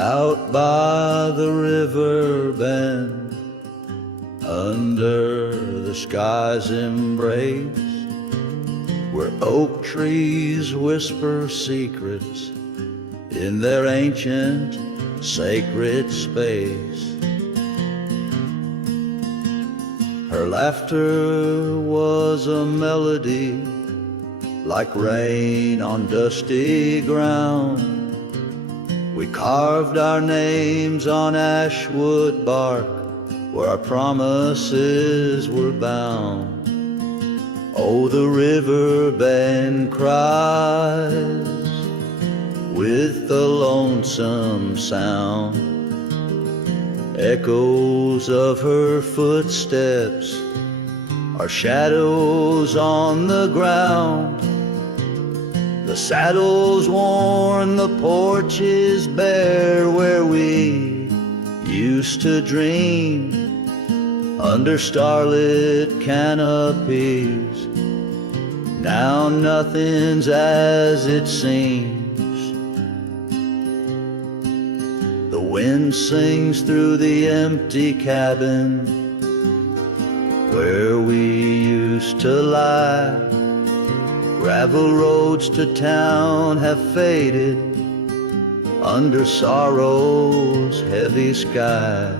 out by the Riverbend, under the sky's embrace, where oak trees whisper secrets in their ancient sacred space. Her laughter was a melody, like rain on dusty ground. We carved our names on ashwood bark, where our promises were bound. Oh, the Riverbend cries with the lonesome sound. Echoes of her footsteps are shadows on the ground. The saddle's worn, the porch is bare, where we used to dream under starlit canopies. Now nothing's as it seems. The wind sings through the empty cabin where we used to lie. Gravel roads to town have faded under sorrow's heavy sky.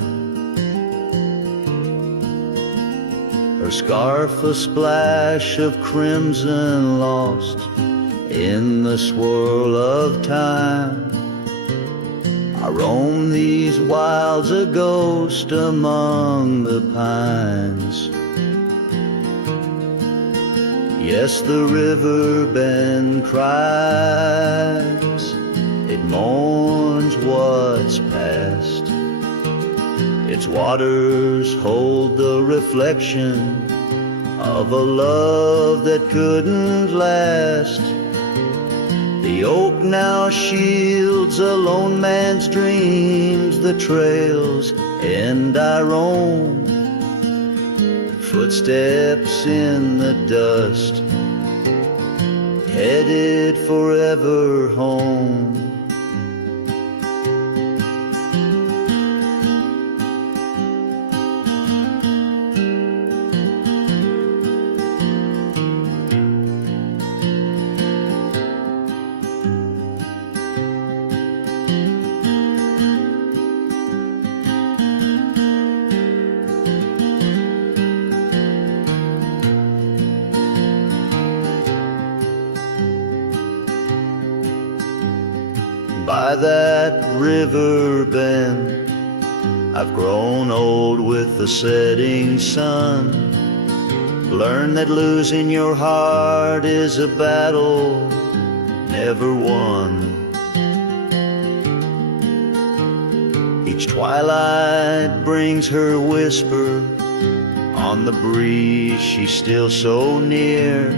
Her scarf a splash of crimson lost in the swirl of time. I roam these wilds a ghost among the pines. Yes, the Riverbend cries, it mourns what's past. Its waters hold the reflection of a love that couldn't last. The oak now shields a lone man's dreams, the trails and I roam. Footsteps in the dust, headed forever home. By that river bend, I've grown old with the setting sun. Learn that losing your heart is a battle never won. Each twilight brings her whisper on the breeze, she's still so near.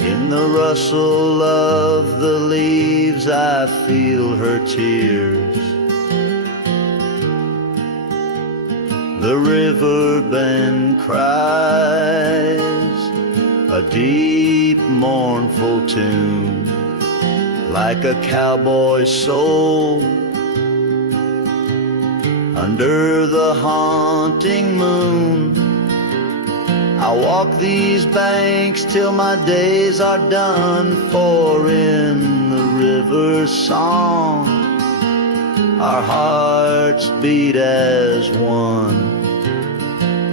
In the rustle of the leaves I feel her tears. The Riverbend cries a deep mournful tune, like a cowboy's soul under the haunting moon. I walk these banks till my days are done, for in the river's song our hearts beat as one.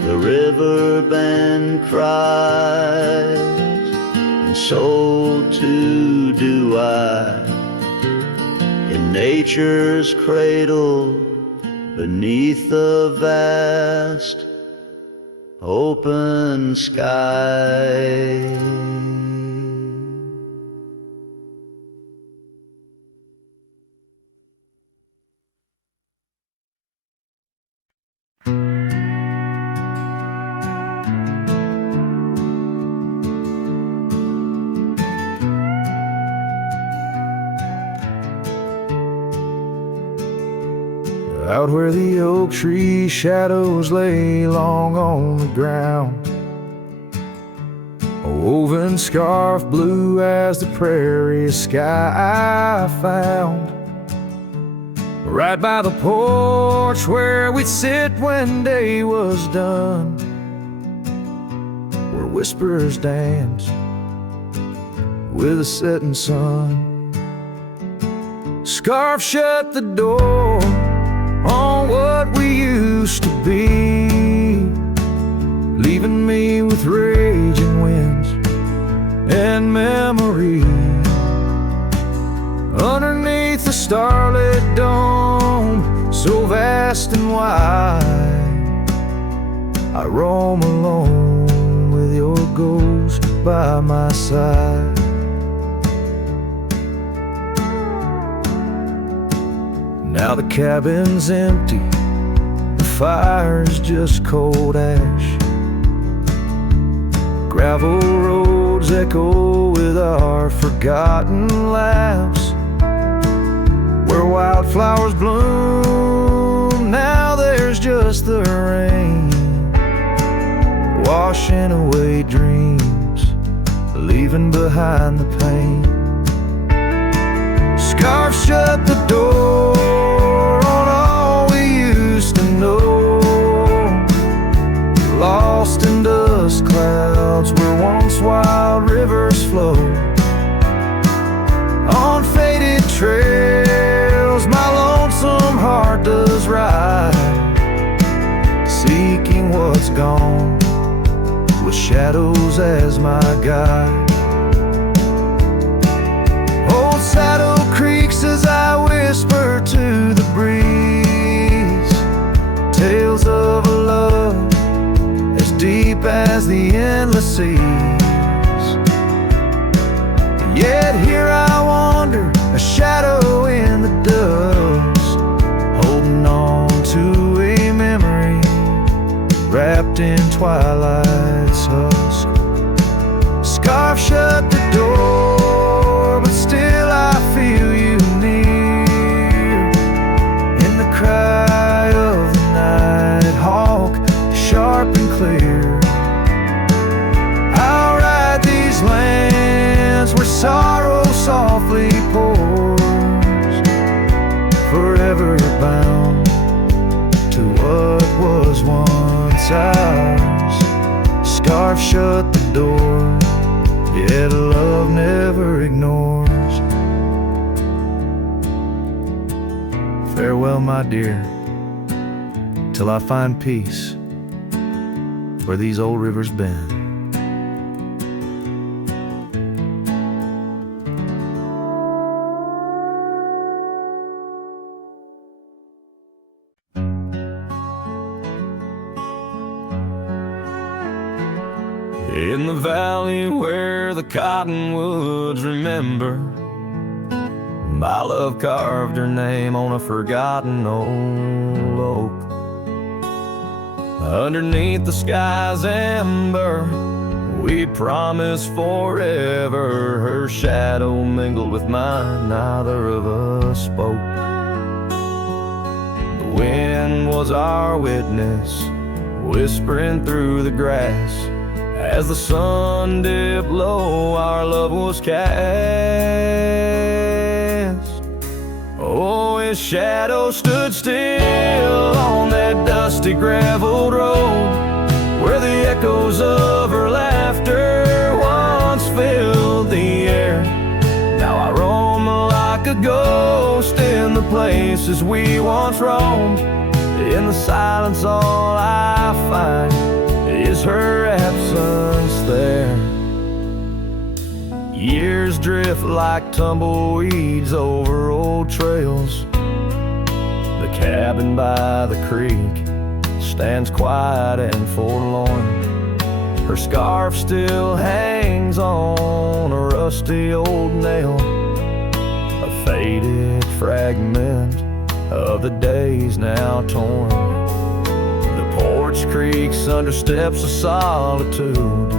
The Riverbend cries, and so too do I, in nature's cradle beneath the vast open sky. Out where the oak tree shadows lay long on the ground, a woven scarf blue as the prairie sky I found. right by the porch where we'd sit when day was done, where whispers dance with the setting sun. Scarf shut the door on what we used to be, leaving me with raging winds and memory. Underneath the starlit dome, so vast and wide, I roam alone with your ghost by my side. Now the cabin's empty, the fire's just cold ash. Gravel roads echo with our forgotten laughs. Where wildflowers bloom, now there's just the rain, washing away dreams, leaving behind the pain. Scarf shut the door on all we used to know, lost in dust clouds where once wild rivers flow. On faded trails my lonesome heart does ride, seeking what's gone with shadows as my guide. Old saddle creaks as I whisper to the breeze, tales of a love as deep as the endless seas. Yet here I wander, a shadow in the dust, holding on to a memory wrapped in twilight's husk. Scarf shut the door, but still I feel you near, in the cry of the night hawk, sharp and clear. I'll ride these lands where sorrow softly pours, forever bound to what was once ours. Scarf shut the door, yet love never ignores. Farewell, my dear, till I find peace where these old rivers bend. In the valley where the cottonwoods remember, my love carved her name on a forgotten old oak. Underneath the sky's amber, we promised forever. Her shadow mingled with mine, neither of us spoke. The wind was our witness, whispering through the grass. As the sun dipped low, our love was cast. Oh, his shadow stood still on that dusty graveled road, where the echoes of her laughter once filled the air. Now I roam like a ghost in the places we once roamed. In the silence all I find is her absence there. Years drift like tumbleweeds over old trails. The cabin by the creek stands quiet and forlorn. Her scarf still hangs on a rusty old nail, a faded fragment of the days now torn. The porch creaks under steps of solitude,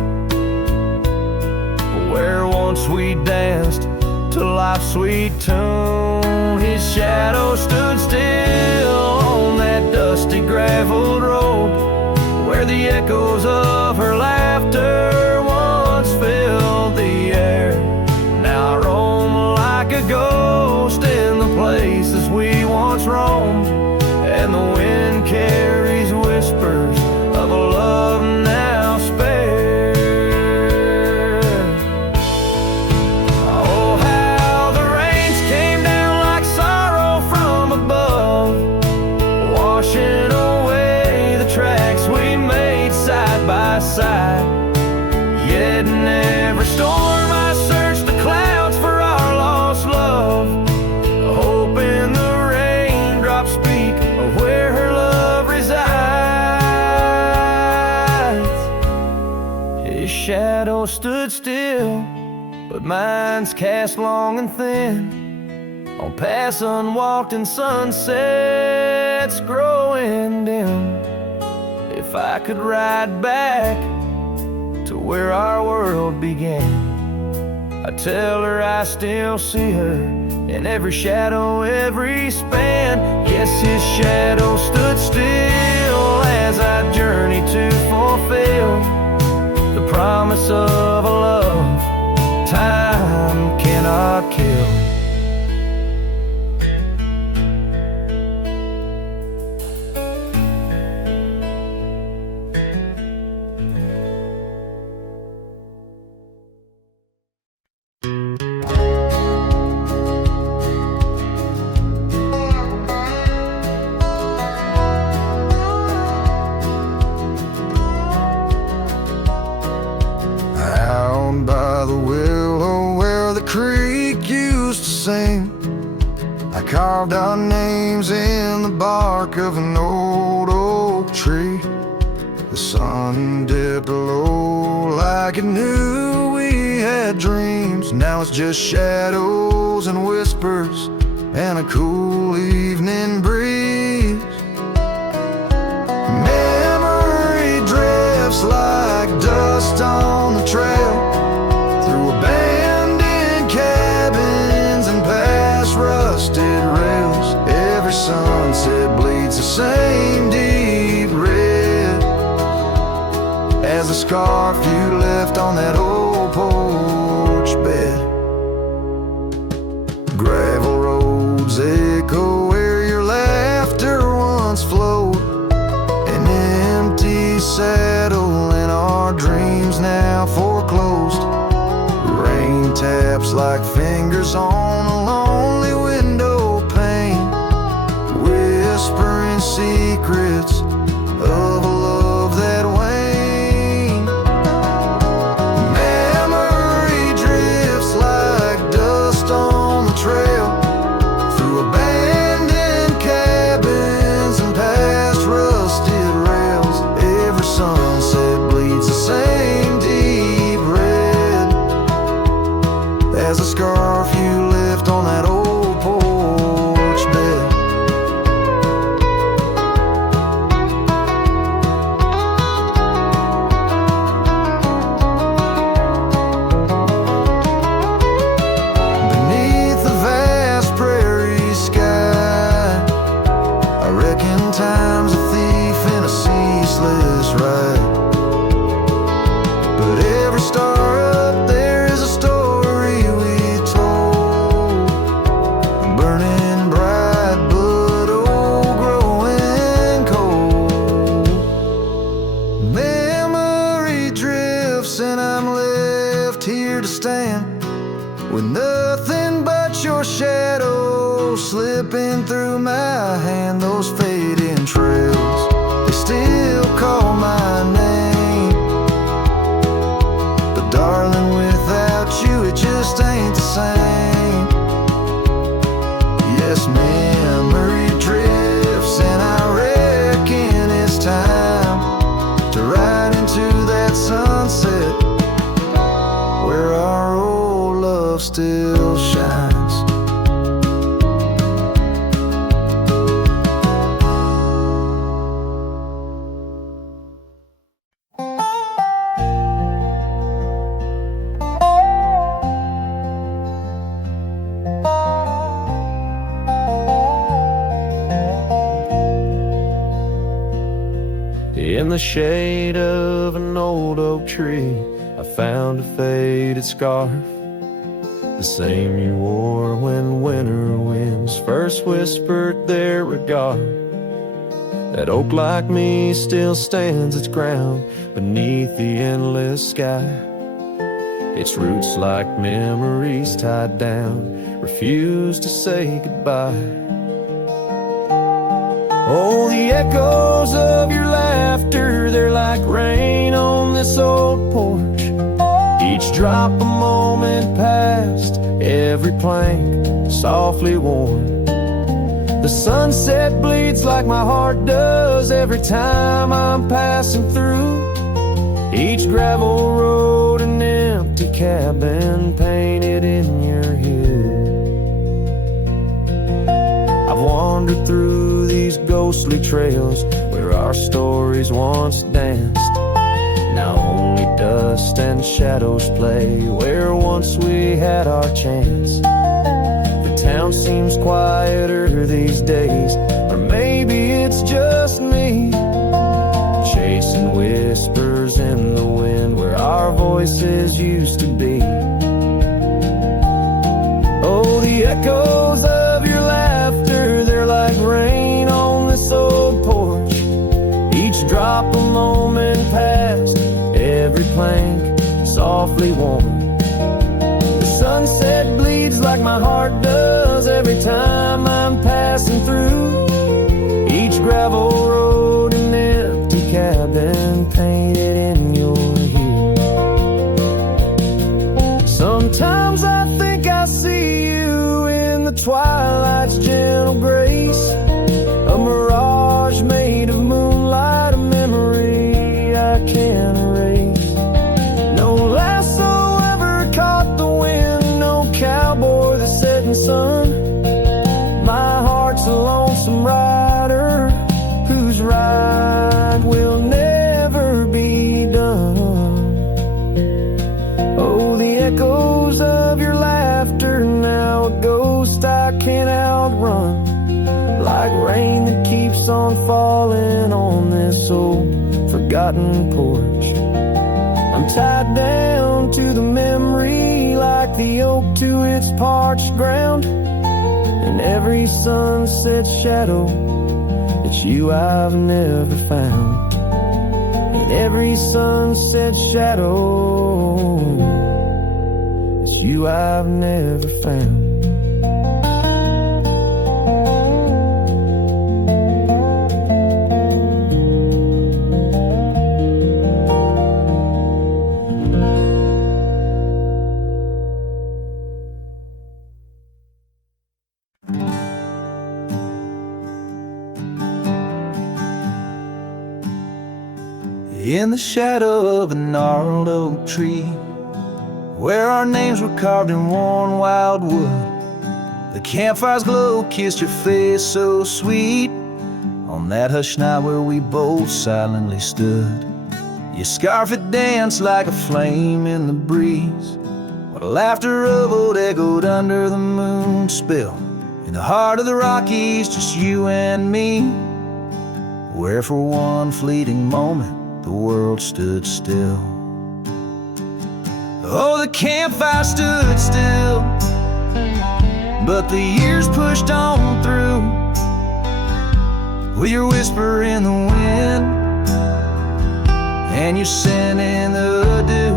where once we danced to life's sweet tune. His shadow stood still on that dusty graveled road, where the echoes of her laughter once filled the air. Now I roam like a ghost in the places we once roamed. my side. Yet in every storm I search the clouds for our lost love, hoping the raindrops speak of where her love resides. His shadow stood still, but mine's cast long and thin on paths unwalked and sunsets growing dim. If I could ride back to where our world began, I'd tell her I still see her in every shadow, every span. Yes, his shadow stood still as I journeyed to fulfill the promise of a love time cannot kill. Out by the willow where the creek used to sing, I carved our names in the bark of an old oak tree. The sun dipped low like it knew we had dreams. Now it's just shadows and whispers and a cool evening breeze. Memory drifts like dust on the trail, through abandoned cabins and past rusted rails. Every sunset bleeds the same deep red as the scarf you left on that old porch bed. Gravel roads echo where your laughter once flowed, an empty saddle and our dreams now foreclosed. Rain taps like fingers on a lonely window pane, whispering secrets of a love that waned. Memory drifts like dust on the trail, through abandoned cabins and past rusted rails. Every sunset bleeds the same deep red as a scarf you left on that old porch bed. Beneath the vast prairie sky, I reckon time's a thief in a ceaseless ride. But every star up there is a story we told, burning bright but old, growing cold. Memory drifts and I'm left here to stand with nothing but your shadow slipping through my hand. Those fading trails, they still call my name, but darling, without you it just ain't the same. Yes, memory drifts and I reckon it's time to ride into that sunset where our old love still shines. In the shade of an old oak tree, I found a faded scarf, the same you wore when winter winds first whispered their regard. That oak like me still stands its ground beneath the endless sky, its roots like memories tied down, refuse to say goodbye. Oh, the echoes of your laughter, they're like rain on this old porch. Each drop a moment past, every plank softly worn. The sunset bleeds like my heart does every time I'm passing through. Each gravel road an empty cabin painted in your hue. I've wandered through these ghostly trails where our stories once danced. Now only dust and shadows play where once we had our chance. The town seems quieter these days, or maybe it's just me, chasing whispers in the wind where our voices used to be. Oh, the echoes of your laughter, they're like rain on this old porch. Each drop a moment past, every plank softly worn. The sunset bleeds like my heart does every time I'm passing through. Each gravel road an empty cabin painted in your hue. Sometimes I think I see you in the twilight's gentle grace, a mirage made of moonlight, a memory I can't erase. No lasso ever caught the wind, no cowboy the setting sun. My heart's a lonesome rider whose ride will never be done. Oh, the echoes of your laughter, now a ghost I can't outrun. Like rain that keeps on falling on this old forgotten porch. I'm tied down to the memory like the oak to its parched ground. In every sunset shadow, it's you I've never found. In every sunset shadow, it's you I've never found. In the shadow of a gnarled oak tree, where our names were carved in worn wild wood, the campfire's glow kissed your face so sweet. On that hushed night where we both silently stood, your scarf had danced like a flame in the breeze, while laughter of old echoed under the moon spill. In the heart of the Rockies, just you and me, where for one fleeting moment the world stood still. Oh, the campfire stood still, but the years pushed on through, with your whisper in the wind and your scent in the dew.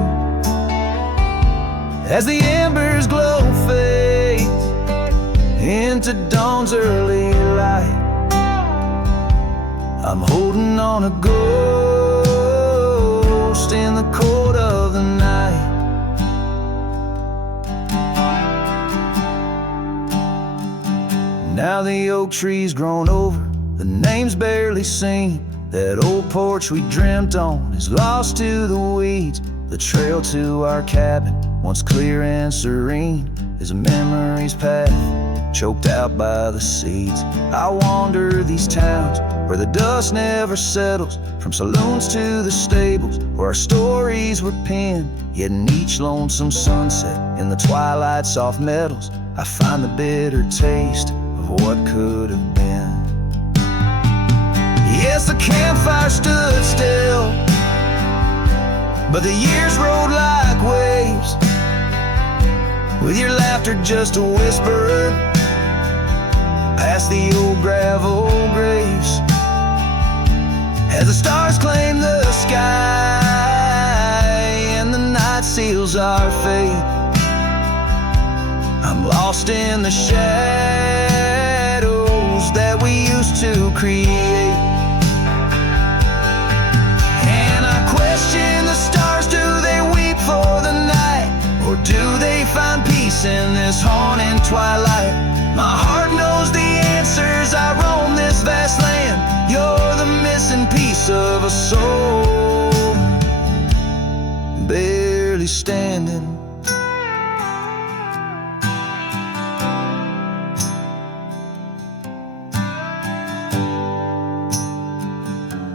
As the embers glow fades into dawn's early light, I'm holding on a ghost in the cold of the night. Now the oak tree's grown over, the name's barely seen. That old porch we dreamt on is lost to the weeds. The trail to our cabin, once clear and serene, is a memory's path choked out by the seeds. I wander these towns where the dust never settles, from saloons to the stables where our stories were penned. Yet in each lonesome sunset, in the twilight's soft metals, I find the bitter taste of what could have been. Yes, the campfire stood still, but the years rode like waves, with your laughter just a whisper past the old gravel graves. As the stars claim the sky and the night seals our fate, I'm lost in the shadows that we used to create. And I question the stars barely standing.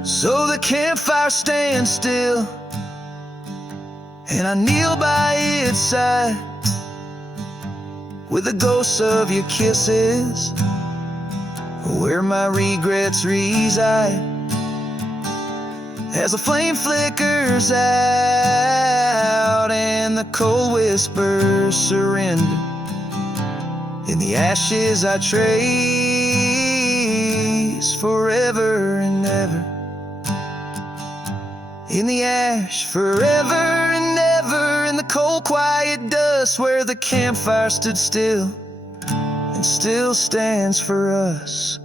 So the campfire stands still, and I kneel by its side, with the ghosts of your kisses where my regrets reside. As the flame flickers out and the cold whispers surrender, in the ashes I trace forever and ever. In the ash forever and ever, in the cold quiet dust where the campfire stood still and still stands for us.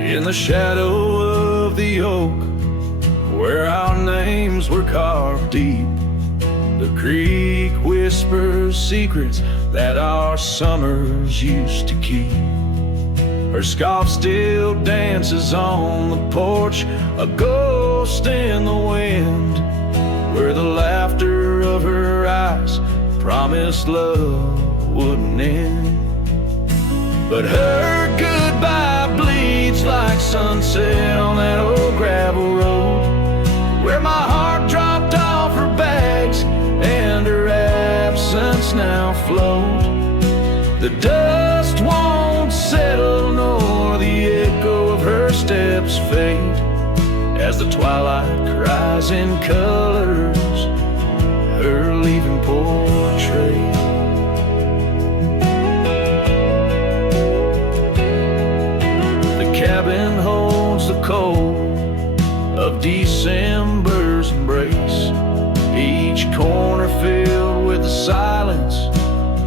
In the shadow of the oak, where our names were carved deep, the creek whispers secrets that our summers used to keep. Her scarf still dances on the porch, a ghost in the wind, where the laughter of her eyes promised love wouldn't end. But her goodbye bleeds like sunset on that old gravel road, where my heart dropped off her bags and her absence now flowed. The dust won't settle nor the echo of her steps fade, as the twilight cries in colors her leaving portrait. Cabin holds the cold of December's embrace, each corner filled with the silence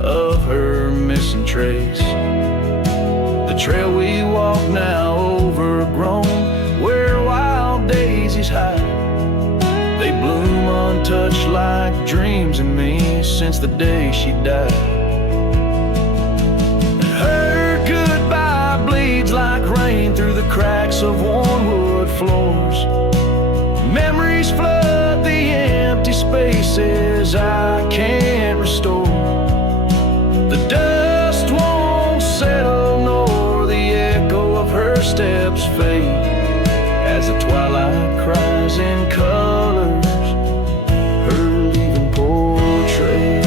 of her missing trace. The trail we walk now overgrown, where wild daisies hide, they bloom untouched like dreams in me since the day she died. Like rain through the cracks of worn wood floors, memories flood the empty spaces I can't restore. The dust won't settle nor the echo of her steps fade, as the twilight cries in colors her leaving portrait.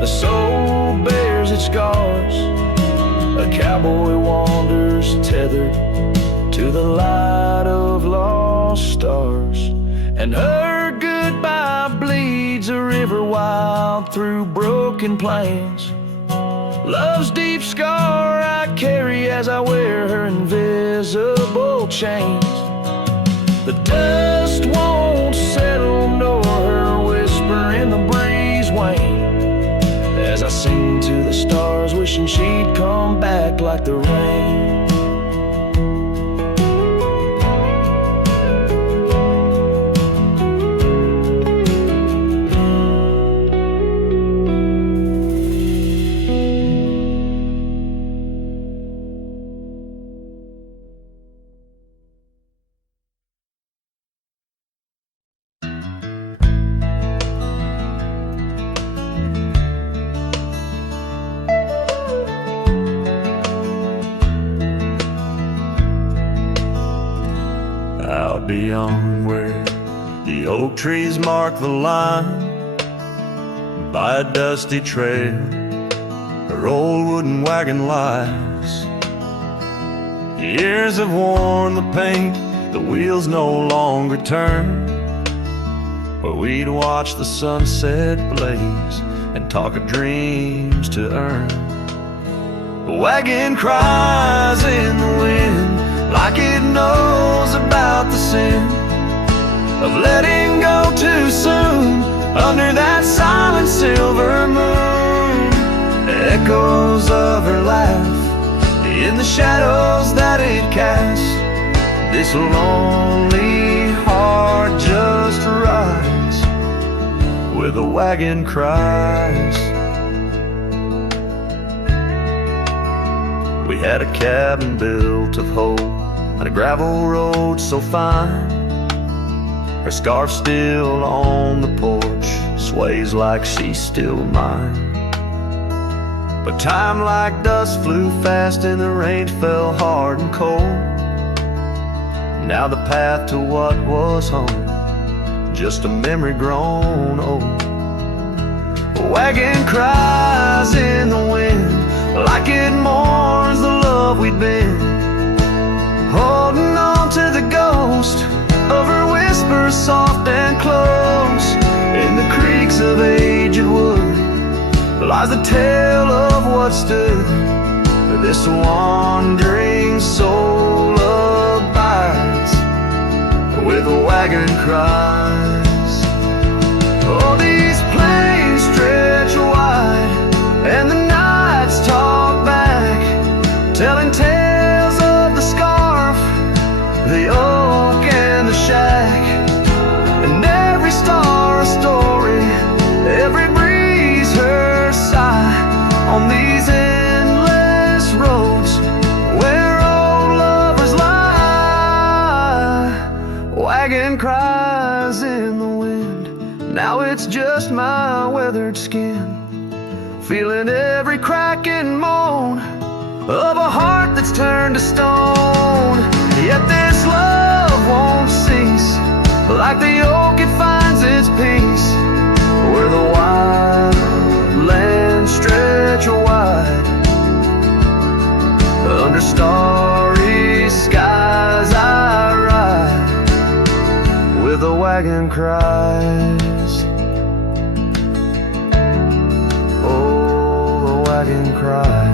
The soul bears its scars. A cowboy wanders tethered to the light of lost stars, and her goodbye bleeds a river wild through broken plains. Love's deep scar I carry as I wear her invisible chains. The dust won't settle nor her whisper in the breeze wane, as I sing to the stars, wishing she'd come back like the rain. Out beyond where the oak trees mark the line, by a dusty trail her old wooden wagon lies. Years have worn the paint, the wheels no longer turn, where we'd watch the sunset blaze and talk of dreams to earn. The wagon cries in the wind like it knows about the sin of letting go too soon under that silent silver moon. Echoes of her laugh in the shadows that it casts. This lonely heart just rides where the wagon cries. We had a cabin built of hope and a gravel road so fine. Her scarf still on the porch sways like she's still mine. But time like dust flew fast and the rain fell hard and cold. Now the path to what was home, just a memory grown old. The wagon cries in the wind like it mourns the love we'd been, holding on to the ghost of her whispers soft and close. In the creaks of aged wood lies the tale of what stood. This wandering soul abides where the wagon cries. Oh, these plains stretch wide and the nights talk back, telling tales of the scarf, the oak and the shack, and every star a story, every breeze her sigh on these endless roads where old lovers lie. Wagon cries in the wind, now it's just my weathered skin, feeling every crack and moan of a heart that's turned to stone. Yet this love won't cease, like the oak it finds its peace where the wild lands stretch wide. Under starry skies I ride where the wagon cries. Oh, the wagon cries.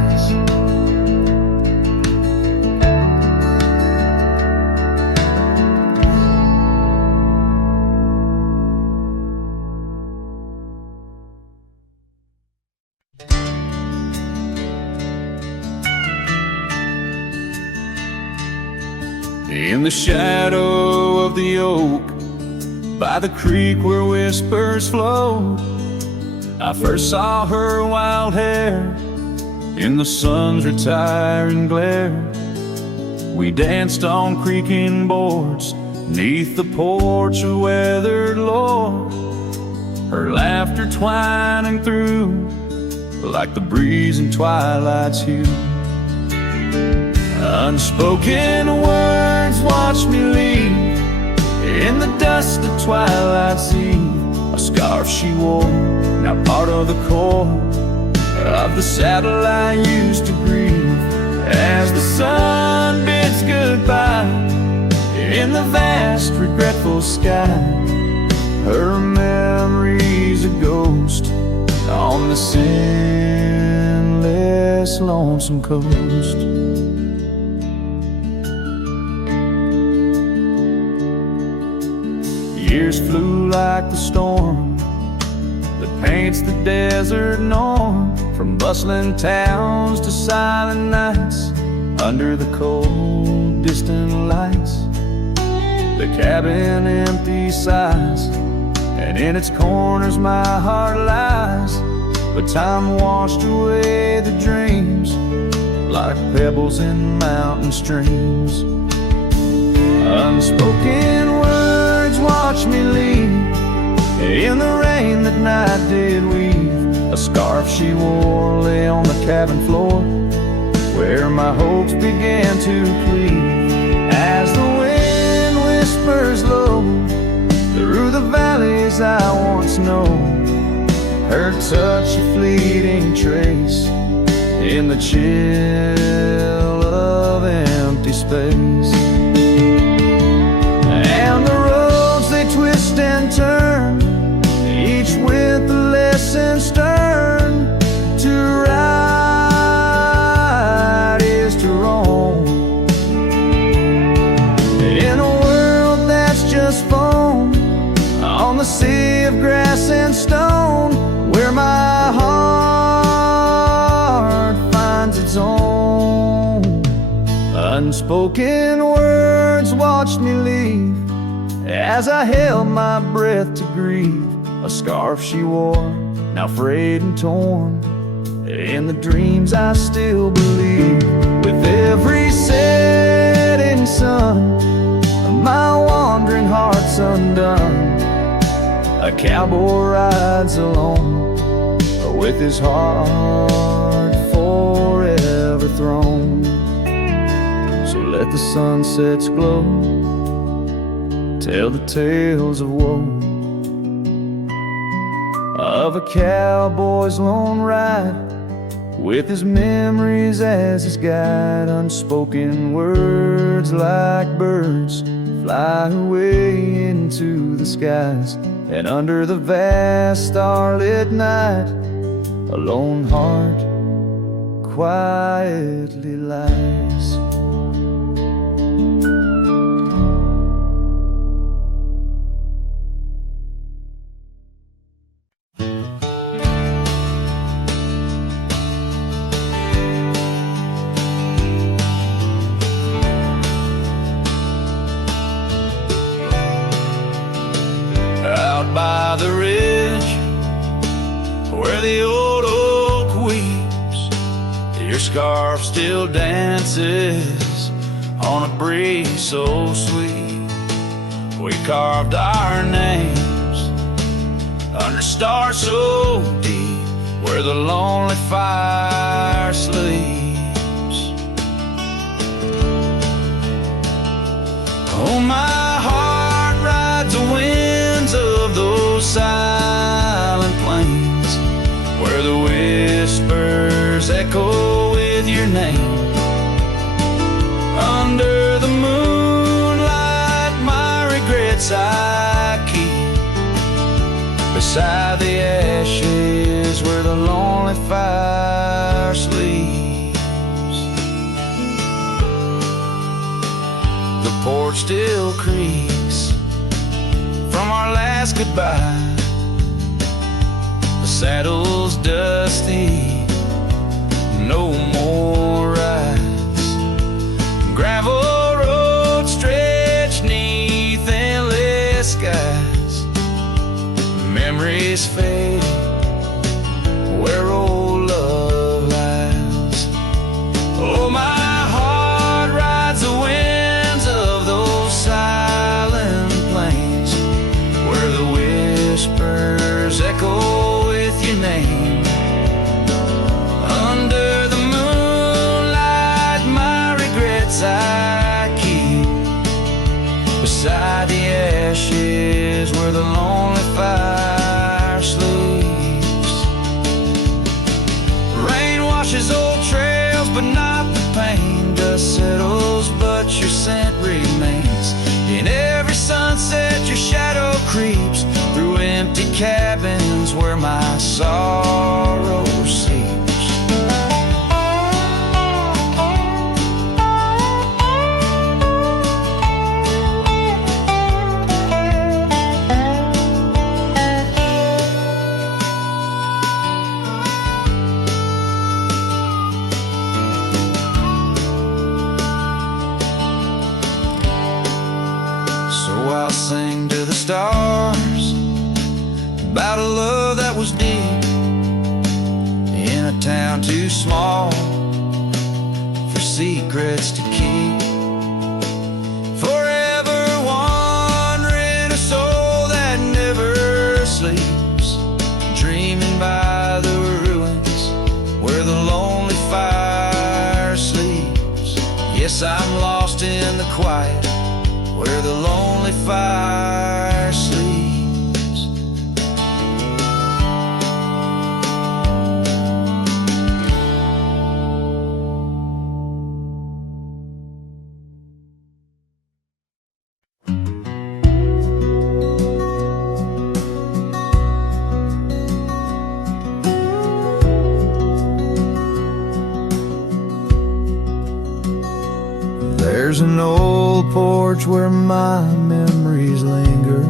In the shadow of the oak, by the creek where whispers flowed, I first saw her wild hair in the sun's retiring glare. We danced on creaking boards neath the porch of weathered lore, her laughter twining through like the breeze in twilight's hue. Unspoken words watch me leave in the dust of twilight sea. A scarf she wore, now part of the core of the saddle I used to grieve. As the sun bids goodbye in the vast regretful sky, her memory's a ghost on this endless lonesome coast. Years flew like the storm that paints the desert norm, from bustling towns to silent nights under the cold distant lights. The cabin empty sighs, and in its corners my heart lies. But time washed away the dreams like pebbles in mountain streams. Unspoken words watch me leave in the rain that night did weave. A scarf she wore lay on the cabin floor where my hopes began to cleave. As the wind whispers low through the valleys I once known, her touch a fleeting trace in the chill of empty space. And the roads they twist and turn, each with a lesson stern. Unspoken words watched me leave as I held my breath to grieve. A scarf she wore, now frayed and torn. In the dreams I still believe. With every setting sun, my wandering heart's undone. A cowboy rides alone, with his heart forever thrown. So let the sunsets glow, tell the tales of woe, of a cowboy's lone ride, with his memories as his guide. Unspoken words like birds fly away into the skies, and under the vast starlit night, a lone heart quietly lies. Out by the ridge, where the old oak weeps, your scarf still dances on a breeze so sweet. We carved our names under stars so deep, where the lonely fire sleeps. Oh, my heart rides the winds of those silent plains, where the whispers echo with your name. Under the moonlight, my regrets I keep beside the ashes, where the lonely fire sleeps. The porch still creaks from our last goodbye. The saddle's dusty, no more rides. Gravel roads stretch neath endless skies. Memories fade where old love lies. Oh, my heart rides the winds of those silent plains, where the whispers echo with your name. Under the moonlight, my regrets I keep beside the ashes, where the lonely fire sleeps. Rain washes old trails, but not the pain. Dust settles, but your scent remains. In every sunset, your shadow creeps through empty cabins, where my sorrow seeps. So I'll sing to the stars about a love that was deep, in a town too small for secrets to keep. Forever wandering, a soul that never sleeps, dreaming by the ruins where the lonely fire sleeps. Yes, I'm lost in the quiet where the lonely fire sleeps. There's an old porch where my memories linger,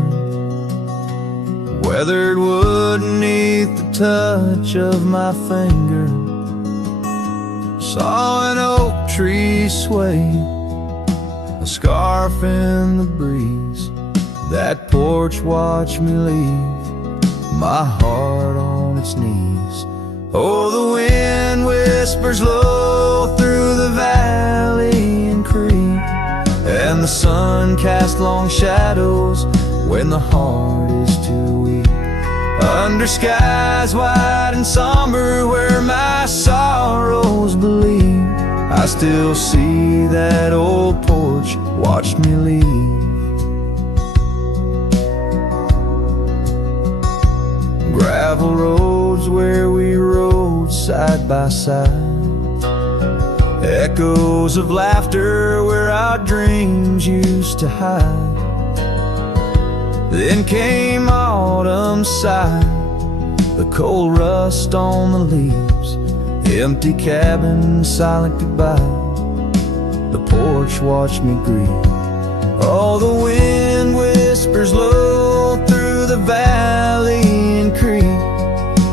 weathered wood beneath the touch of my finger. Saw an oak tree sway scarf in the breeze. That porch watched me leave, my heart on its knees. Oh, the wind whispers low through the valley and creek, and the sun casts long shadows when the heart is too weak. Under skies wide and somber where my sorrows believe, I still see that old porch watch me leave. Gravel roads where we rode side by side, echoes of laughter where our dreams used to hide. Then came autumn's sigh, the cold rust on the leaves, empty cabin, silent goodbye. The porch watched me grieve. Oh, the wind whispers low through the valley and creek,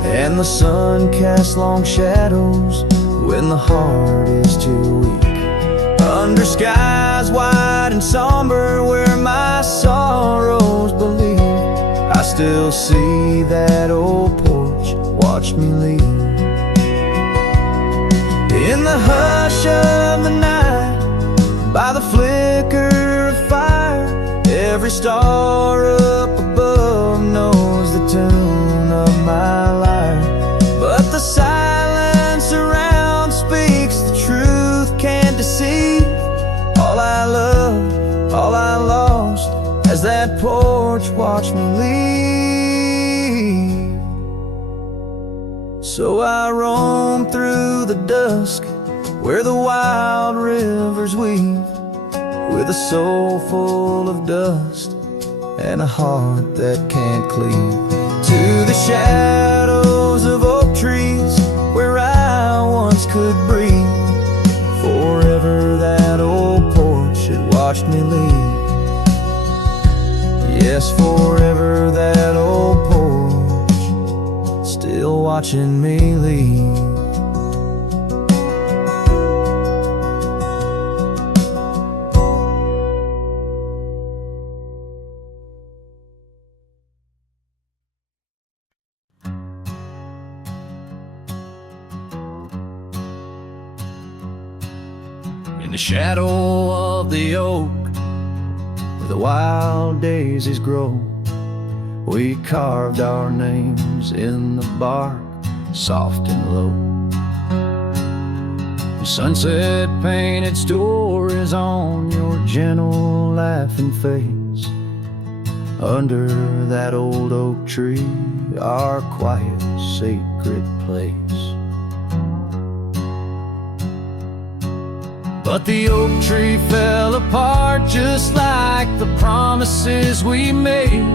and the sun casts long shadows when the heart is too weak. Under skies wide and somber where my sorrows believe, I still see that old porch watch me leave. In the hush of the night, by the flicker of fire, every star up above knows the tune of my lyre. But the silence around speaks the truth, can't deceive. All I loved, all I lost, as that porch watched me leave. So I roam through the dusk where the wild rivers weave, with a soul full of dust and a heart that can't cleave. To the shadows of oak trees where I once could breathe, forever that old porch had watched me leave. Yes, forever that old porch still watching me leave. In the shadow of the oak, where the wild daisies grow, we carved our names in the bark, soft and low. The sunset painted stories on your gentle laughing face. Under that old oak tree, our quiet, sacred place. But the oak tree fell apart just like the promises we made.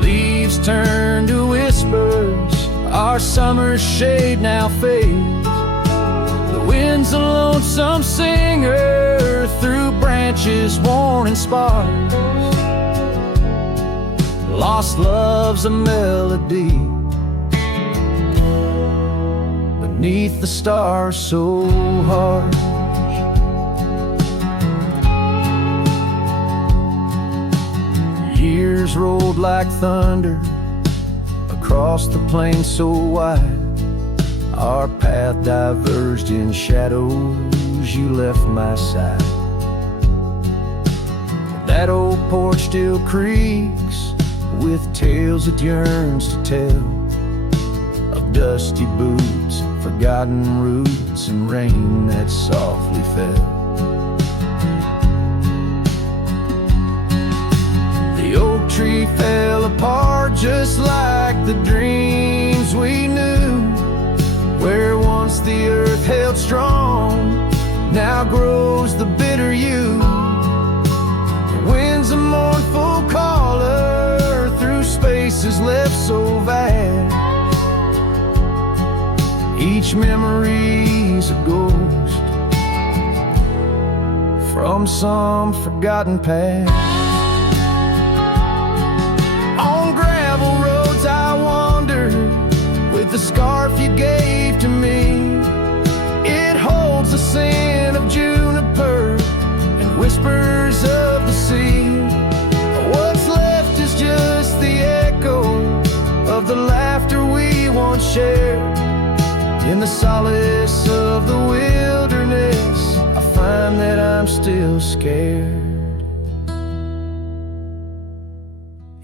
Leaves turned to whispers, our summer's shade now fades. The wind's a lonesome singer through branches worn and sparse. Lost love's a melody beneath the stars so harsh. Years rolled like thunder across the plain so wide. Our path diverged in shadows, you left my side. That old porch still creaks with tales it yearns to tell, of dusty boots, forgotten roots, and rain that softly fell. The oak tree fell apart just like the dreams we knew. Where once the earth held strong, now grows the bitter yew. The wind's a mournful caller through spaces left so vast. Each memory's a ghost from some forgotten past. On gravel roads I wander with the scarf you gave to me. It holds the scent of juniper and whispers once shared. In the solace of the wilderness, I find that I'm still scared.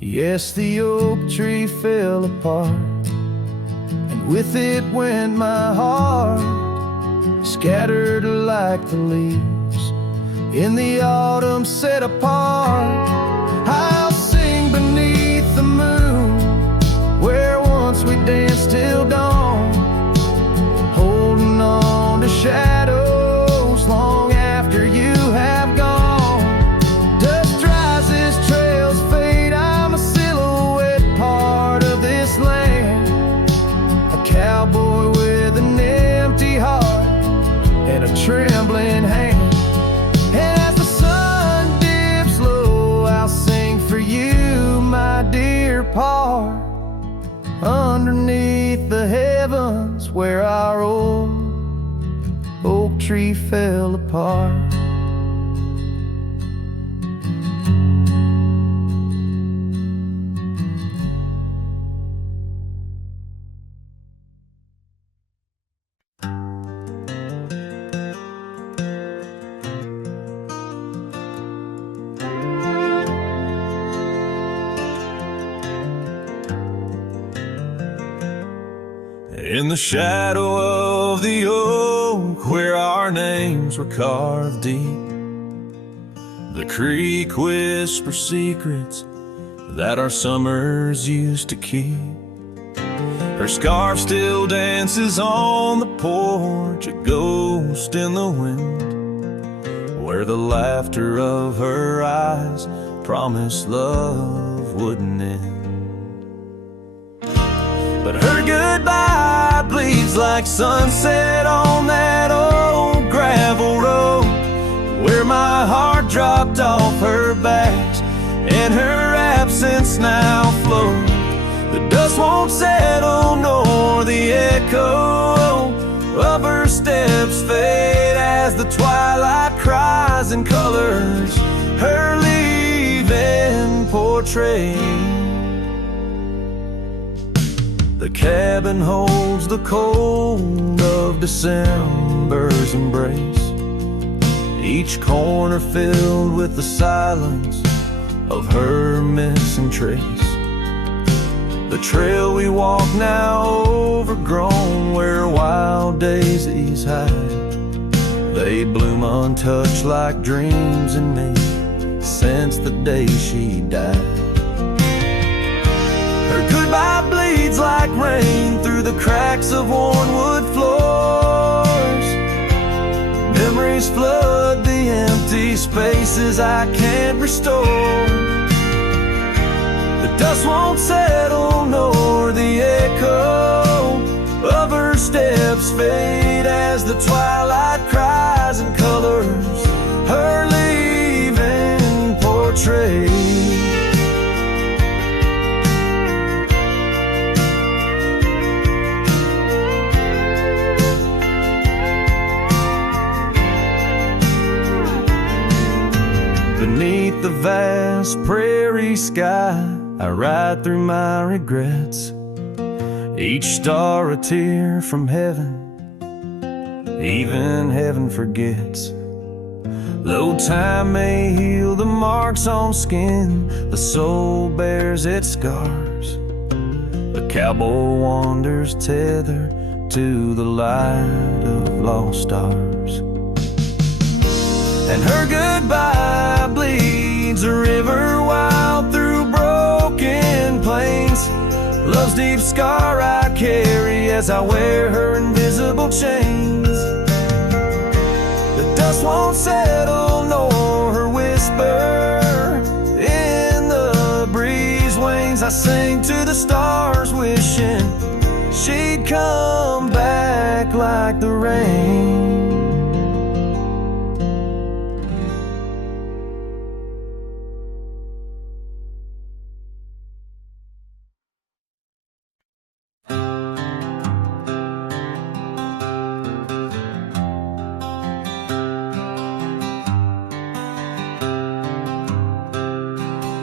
Yes, the oak tree fell apart, and with it went my heart, scattered like the leaves in the autumn set apart. I'll sing beneath the moon, where once we danced till dawn, holding on to shadows long after you have gone. Dust dries as trails fade, I'm a silhouette part of this land, a cowboy with an empty heart and a trembling hand. And as the sun dips low, I'll sing for you, my dear part, underneath the heavens where our old oak tree fell apart. In the shadow of the oak, where our names were carved deep, the creek whispers secrets that our summers used to keep. Her scarf still dances on the porch, a ghost in the wind, where the laughter of her eyes promised love wouldn't end. But her goodbye bleeds like sunset on that old gravel road, where my heart dropped off her bags and her absence now flows. The dust won't settle nor the echo of her steps fade as the twilight cries and colors her leaving portray. The cabin holds the cold of December's embrace, each corner filled with the silence of her missing trace. The trail we walk now overgrown, where wild daisies hide, they bloom untouched like dreams in me since the day she died. Her goodbye bleeds like rain through the cracks of worn wood floors. Memories flood the empty spaces I can't restore. The dust won't settle nor the echo of her steps fade as the twilight cries and colors her leaving portray. Beneath the vast prairie sky, I ride through my regrets, each star a tear from heaven, even heaven forgets. Though time may heal the marks on skin, the soul bears its scars. The cowboy wanders tethered to the light of lost stars. And her goodbye bleeds a river wild through broken plains, love's deep scar I carry as I wear her invisible chains. The dust won't settle nor her whisper in the breeze wanes. I sing to the stars wishing she'd come back like the rain.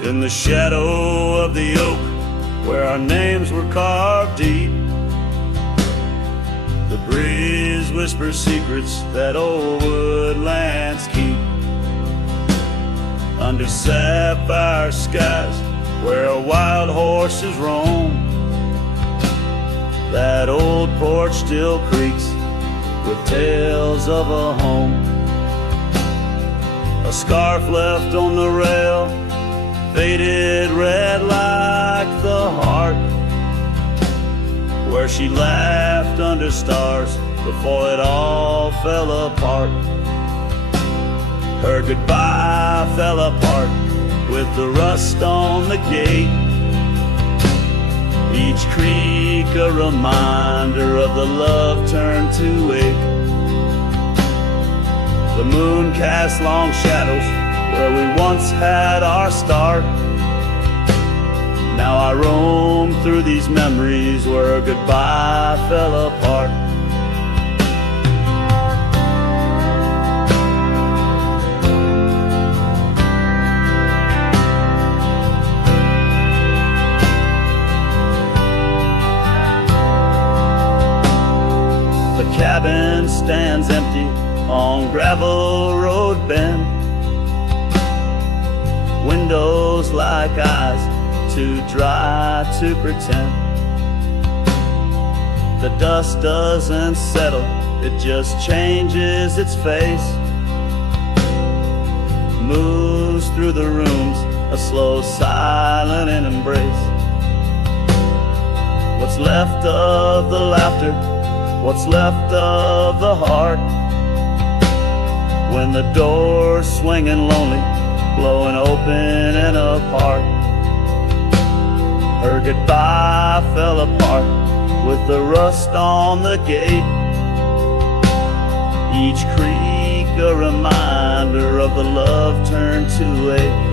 In the shadow of the oak, where our names were carved deep, whisper secrets that old woodlands keep. Under sapphire skies where wild horses roam, that old porch still creaks with tales of a home. A scarf left on the rail, faded red like the heart where she laughed under stars before it all fell apart. Her goodbye fell apart with the rust on the gate. Each creak a reminder of the love turned to ache. The moon cast long shadows where we once had our start. Now I roam through these memories where goodbye fell apart. The cabin stands empty on gravel road bend. Windows like eyes too dry to pretend. The dust doesn't settle, it just changes its face. Moves through the rooms, a slow silent embrace. What's left of the laughter, what's left of the heart, when the door's swinging lonely, blowing open and apart. Her goodbye fell apart with the rust on the gate. Each creak a reminder of the love turned to ache.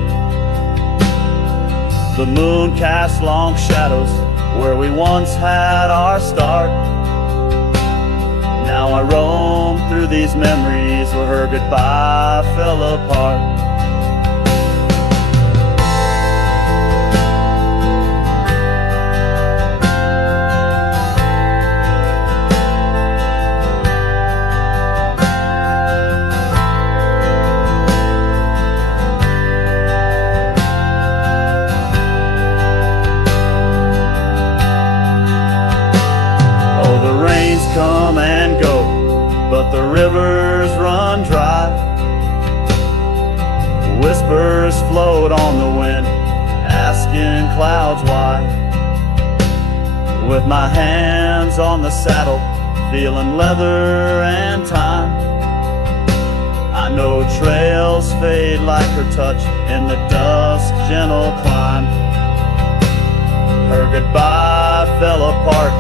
The moon casts long shadows where we once had our start. Now I roam through these memories where her goodbye fell apart. Come and go, but the rivers run dry. Whispers float on the wind, asking clouds why. With my hands on the saddle, feeling leather and time, I know trails fade like her touch in the dusk gentle climb. Her goodbye fell apart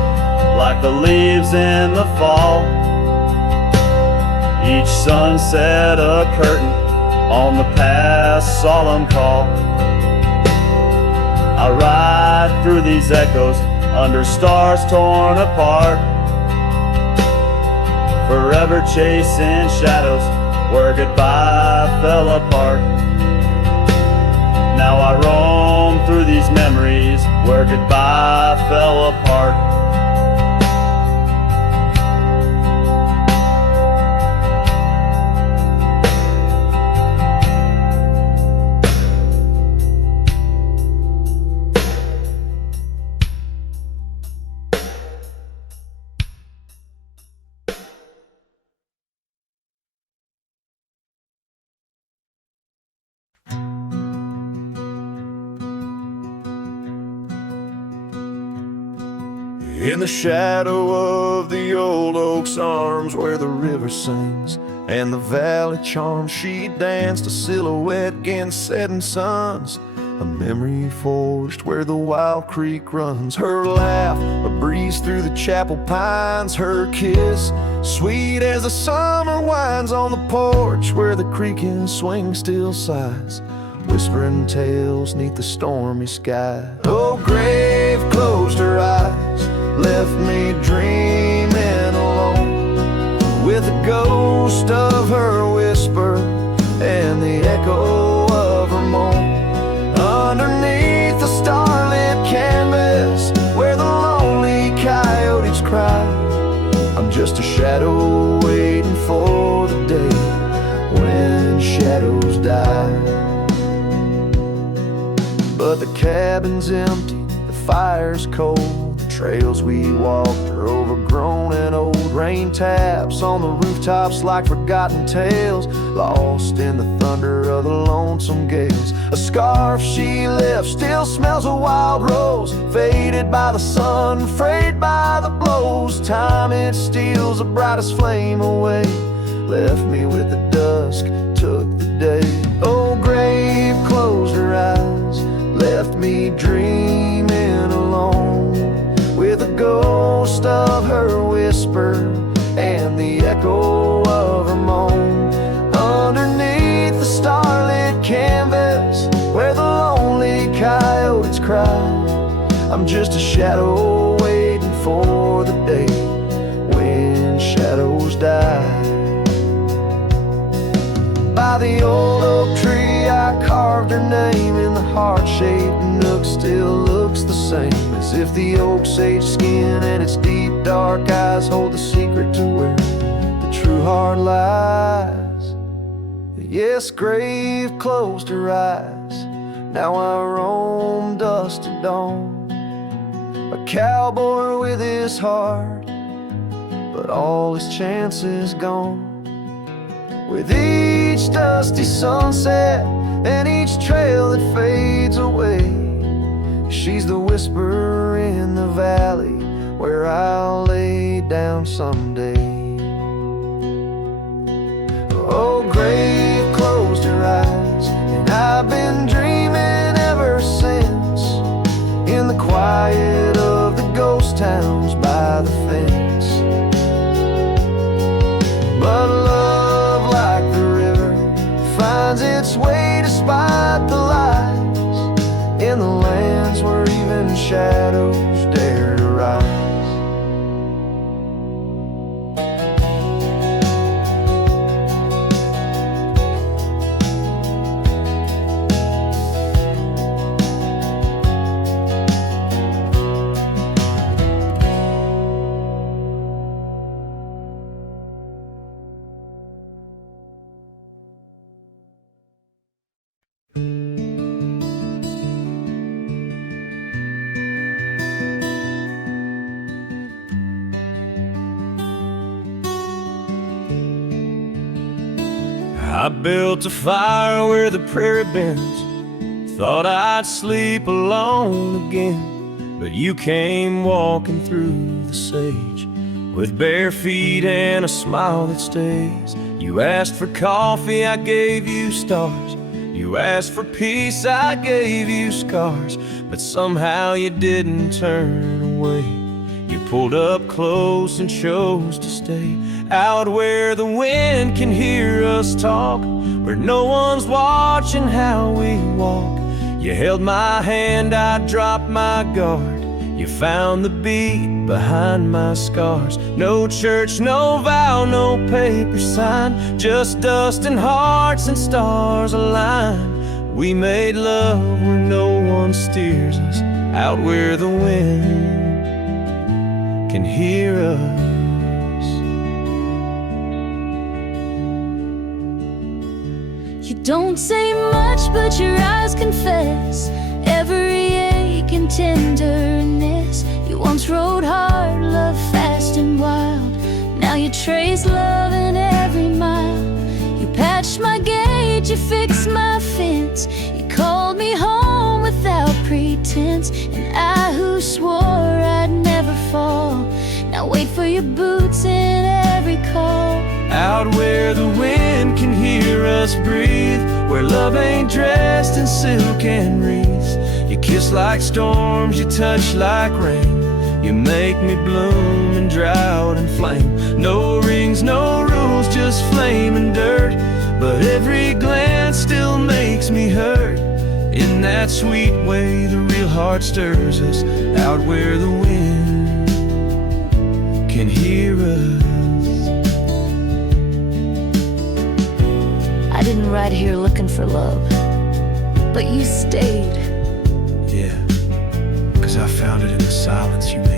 like the leaves in the fall. Each sunset a curtain on the past solemn call. I ride through these echoes under stars torn apart, forever chasing shadows where goodbye fell apart. Now I roam through these memories where goodbye fell apart. In the shadow of the old oak's arms where the river sings and the valley charms, she danced a silhouette against setting suns, a memory forged where the wild creek runs. Her laugh, a breeze through the chapel pines, her kiss, sweet as the summer winds on the porch where the creaking swing still sighs, whispering tales neath the stormy sky. Oh, grave closed her eyes, left me dreaming alone, with the ghost of her whisper and the echo of her moan. Underneath the starlit canvas where the lonely coyotes cry, I'm just a shadow waiting for the day when shadows die. But the cabin's empty, the fire's cold, the trails we walked are overgrown and old. Rain taps on the rooftops like forgotten tales, lost in the thunder of the lonesome gales. A scarf she left still smells of wild rose, faded by the sun, frayed by the blows. Time it steals the brightest flame away, left me with the dusk, took the day. Oh, grave closed her eyes, left me dreaming alone, with a ghost of her whisper and the echo of her moan. Underneath the starlit canvas where the lonely coyotes cry, I'm just a shadow waiting for the day when shadows die. By the old oak tree I carved her name in the heart-shaped nook, still looks the same, as if the oak sage skin and its deep dark eyes hold the secret to where the true heart lies. Yes, grave closed her eyes, now I roam dusk to dawn, a cowboy with his heart, but all his chances gone. With each dusty sunset and each trail that fades away, she's the whisper in the valley where I'll lay down someday. Oh, grave closed her eyes, and I've been dreaming ever since, in the quiet of the ghost towns by the fence. But love, like the river, finds its way despite the lies, in the lands where even shadows dare to rise. I built a fire where the prairie bends, thought I'd sleep alone again, but you came walking through the sage with bare feet and a smile that stays. You asked for coffee, I gave you stars. You asked for peace, I gave you scars, but somehow you didn't turn away. You pulled up close and chose to stay out where the wind can hear us talk, where no one's watching how we walk. You held my hand, I dropped my guard. You found the beat behind my scars. No church, no vow, no paper sign, just dust and hearts and stars align. We made love where no one steers us, out where the wind can hear us. You don't say much, but your eyes confess every ache and tenderness. You once rode hard, loved fast and wild. Now you trace love in every mile. You patched my gate, you fixed my fence. You called me home without pretense. And I who swore I'd never fall, now wait for your boots in every call. Out where the wind can hear us breathe, where love ain't dressed in silk and wreaths. You kiss like storms, you touch like rain. You make me bloom in drought and flame. No rings, no rules, just flame and dirt, but every glance still makes me hurt. In that sweet way the real heart stirs us, out where the wind can hear us. I didn't ride here looking for love, but you stayed. Yeah, 'cause I found it in the silence you made.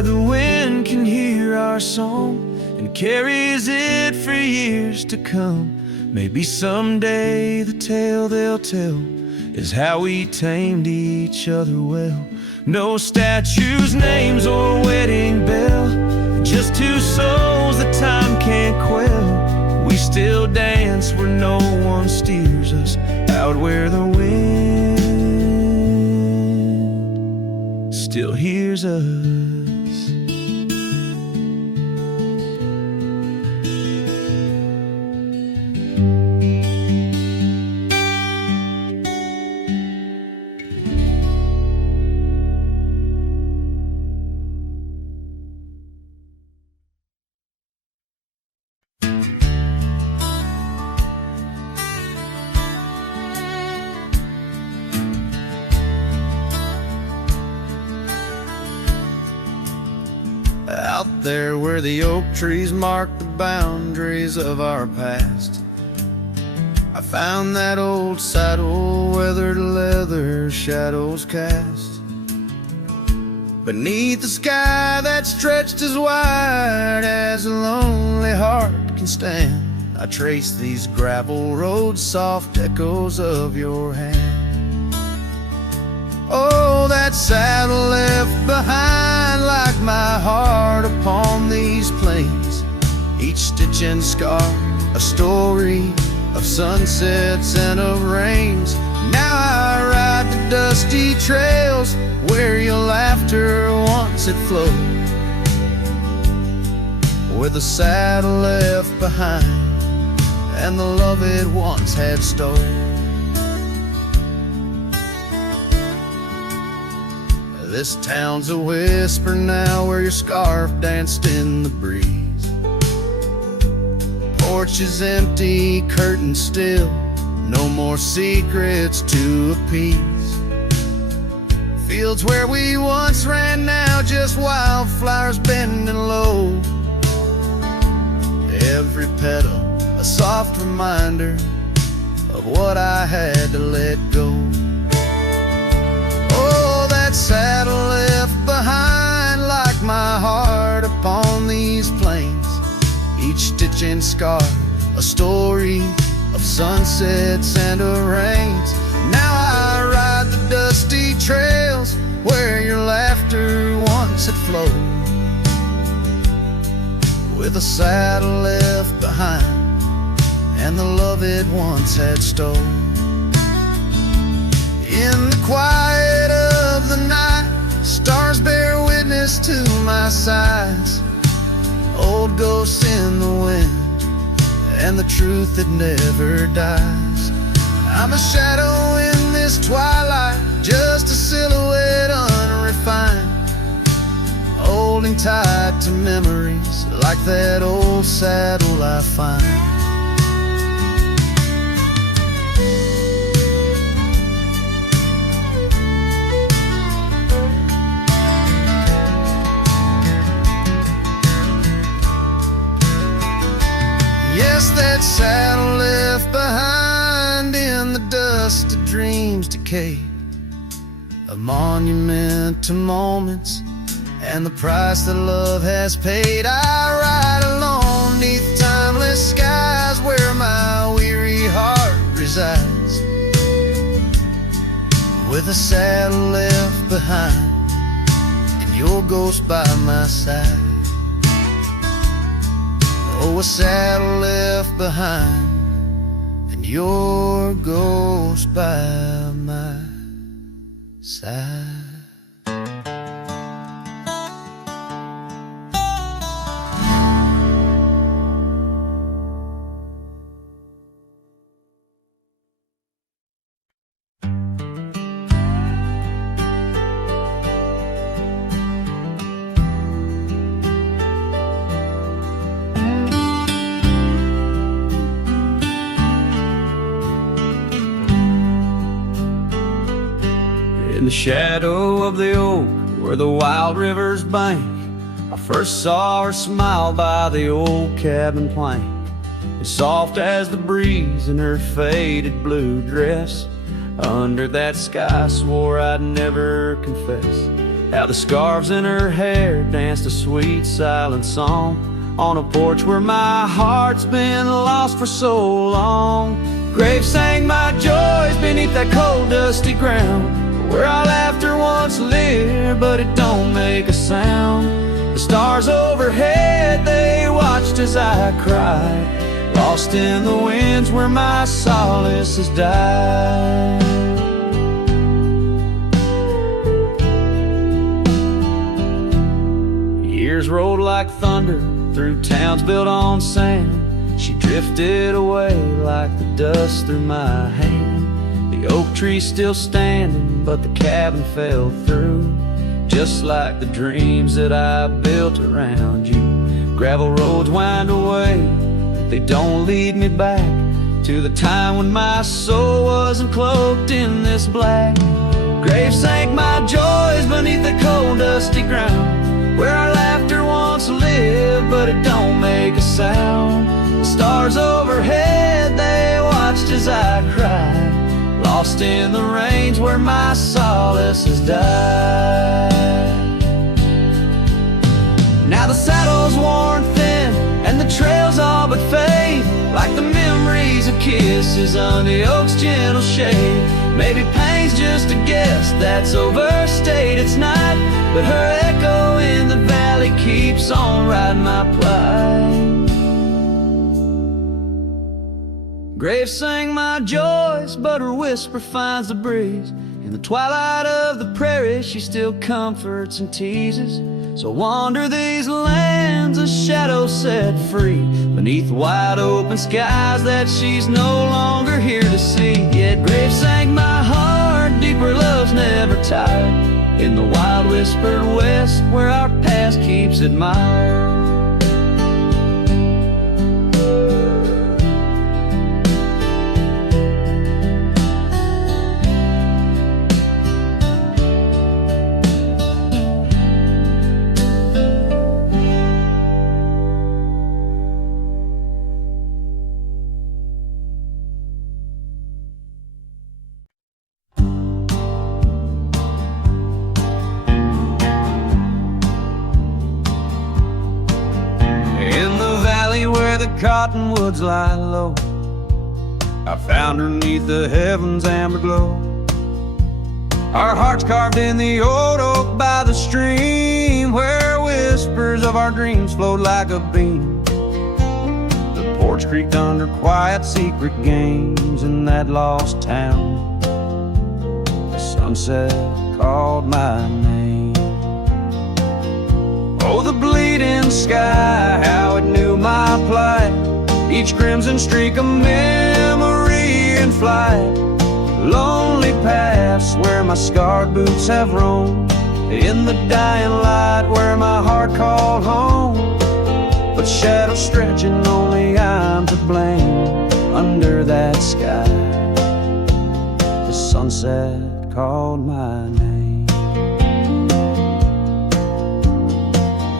where the wind can hear our song and carries it for years to come. Maybe someday the tale they'll tell is how we tamed each other well. No statues, names, or wedding bell, just two souls that time can't quell. We still dance where no one steers us, out where the wind still hears us. Out there where the oak trees mark the boundaries of our past, I found that old saddle, weathered leather, shadows cast. Beneath the sky that stretched as wide as a lonely heart can stand, I trace these gravel roads, soft echoes of your hand. Oh, that saddle left behind like my heart upon these plains, each stitch and scar a story of sunsets and of rains. Now I ride the dusty trails where your laughter once had flowed, where the saddle left behind and the love it once had stole. This town's a whisper now where your scarf danced in the breeze. Porch is empty, curtains still, no more secrets to appease. Fields where we once ran now just wildflowers bending low. Every petal a soft reminder of what I had to let go. Saddle left behind like my heart upon these plains, each stitch and scar a story of sunsets and of rains. Now I ride the dusty trails where your laughter once had flowed, with a saddle left behind and the love it once had stole. In the quiet of the night, stars bear witness to my sighs, old ghosts in the wind and the truth that never dies. I'm a shadow in this twilight, just a silhouette unrefined, holding tight to memories like that old saddle I find. Yes, that saddle left behind in the dust of dreams decayed, a monument to moments and the price that love has paid. I ride alone neath timeless skies where my weary heart resides, with a saddle left behind and your ghost by my side. Oh, a saddle left behind and your ghost by my side. In the shadow of the oak where the wild river's bank, I first saw her smile by the old cabin plank. As soft as the breeze in her faded blue dress, under that sky I swore I'd never confess. How the scarves in her hair danced a sweet silent song on a porch where my heart's been lost for so long. Graves sang my joys beneath that cold dusty ground, where our laughter once lived, but it don't make a sound. The stars overhead, they watched as I cried, lost in the winds where my solace has died. Years rolled like thunder through towns built on sand. She drifted away like the dust through my hand. The oak tree's still standing, but the cabin fell through, just like the dreams that I built around you. Gravel roads wind away, they don't lead me back to the time when my soul wasn't cloaked in this black. Graves sank my joys beneath the cold dusty ground, where our laughter once lived, but it don't make a sound. The stars overhead, they watched as I cried, lost in the range where my solace has died. Now the saddle's worn thin and the trails all but fade, like the memories of kisses under the oak's gentle shade. Maybe pain's just a guess that's overstayed, it's not, but her echo in the valley keeps on riding my plight. Graves sang my joys, but her whisper finds the breeze. In the twilight of the prairie, she still comforts and teases. So wander these lands, a shadow set free, beneath wide open skies that she's no longer here to see. Yet Graves sang my heart deep where love's never tired, in the wild whispered west where our past keeps admired. Cottonwoods lie low, I found her neath the heavens' amber glow. Our hearts carved in the old oak by the stream, where whispers of our dreams flowed like a beam. The porch creaked under quiet secret games in that lost town. The sunset called my name. Oh, the bleeding sky, how it knew my plight, each crimson streak a memory in flight. Lonely paths where my scarred boots have roamed, in the dying light where my heart called home. But shadows stretching, only I'm to blame. Under that sky, the sunset called my name.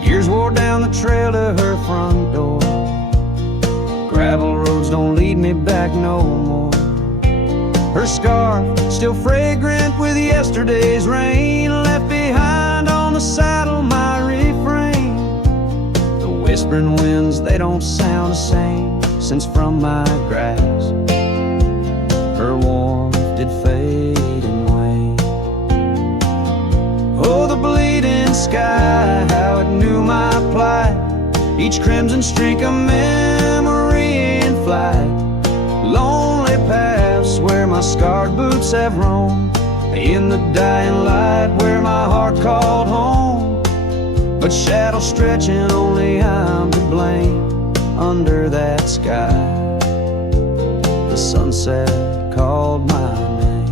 Years wore down the trail to her front door, gravel roads don't lead me back no more. Her scarf still fragrant with yesterday's rain, left behind on the saddle my refrain. The whispering winds, they don't sound the same since from my grasp her warmth did fade and wane. Oh, the bleeding sky, how it knew my plight, each crimson streak a memory in flight. Lonely paths where my scarred boots have roamed, in the dying light where my heart called home. But shadows stretching, only I'm to blame. Under that sky, the sunset called my name.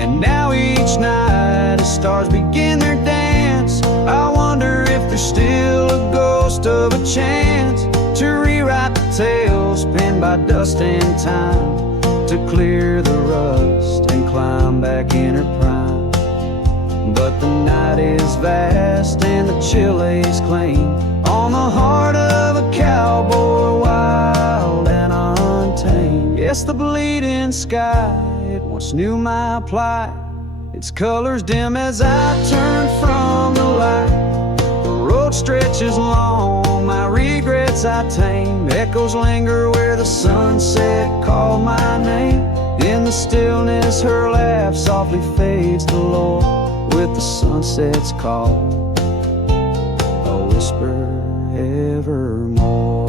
And now each night as stars begin their dance, I wonder if there's still a ghost of a chance to rewrite the tales penned by dust and time, to clear the rust and climb back in her prime. But the night is vast and the chill lays claim on the heart of a cowboy, wild and untamed. Yes, the bleeding sky, it once knew my plight, its colors dim as I turn from the light. The road stretches long, my regrets I tame. Echoes linger where the sunset called my name. In the stillness her laugh softly fades to low with the sunset's call, a whisper evermore.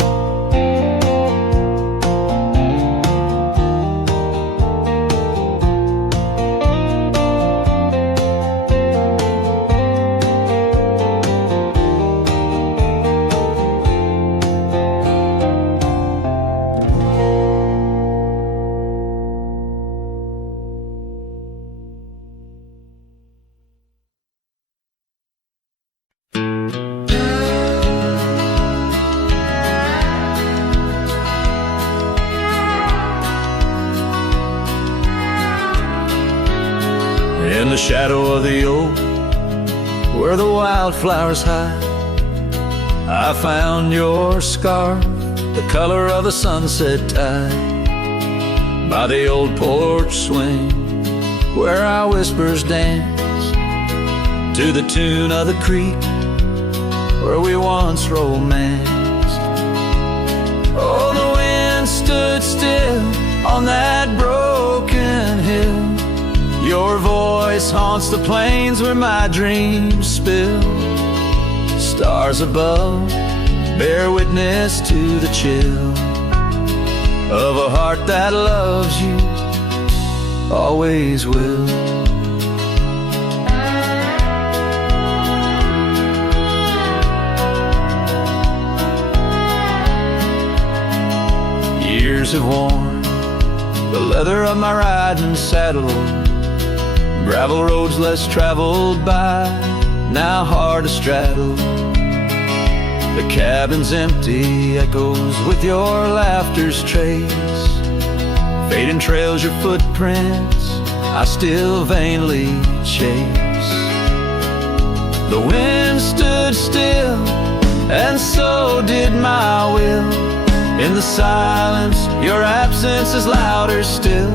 In the shadow of the oak, where the wildflowers hide, I found your scarf, the color of the sunset tide. By the old porch swing, where our whispers dance, to the tune of the creek, where we once romanced. Oh, the wind stood still on that broken hill. Your voice haunts the plains where my dreams spill. Stars above bear witness to the chill of a heart that loves you, always will. Years have worn the leather of my riding saddle. Gravel roads less traveled by, now hard to straddle. The cabin's empty, echoes with your laughter's trace. Fading trails your footprints, I still vainly chase. The wind stood still, and so did my will. In the silence, your absence is louder still.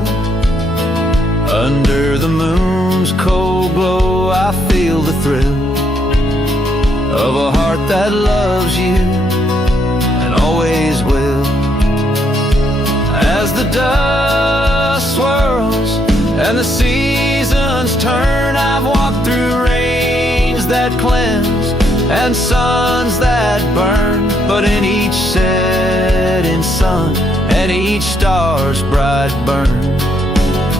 Under the moon's cold glow, I feel the thrill of a heart that loves you and always will. As the dust swirls and the seasons turn, I've walked through rains that cleanse and suns that burn, but in each setting sun and each star's bright burn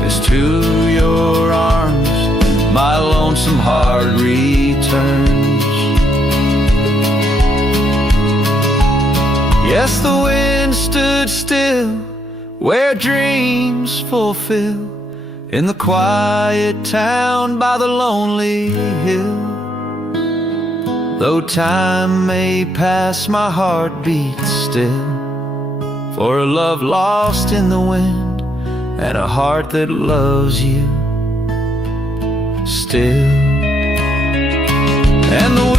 is to your arms my lonesome heart returns. Yes, the wind stood still where dreams fulfill, in the quiet town by the lonely hill. Though time may pass, my heart beats still, for a love lost in the wind and a heart that loves you still. And the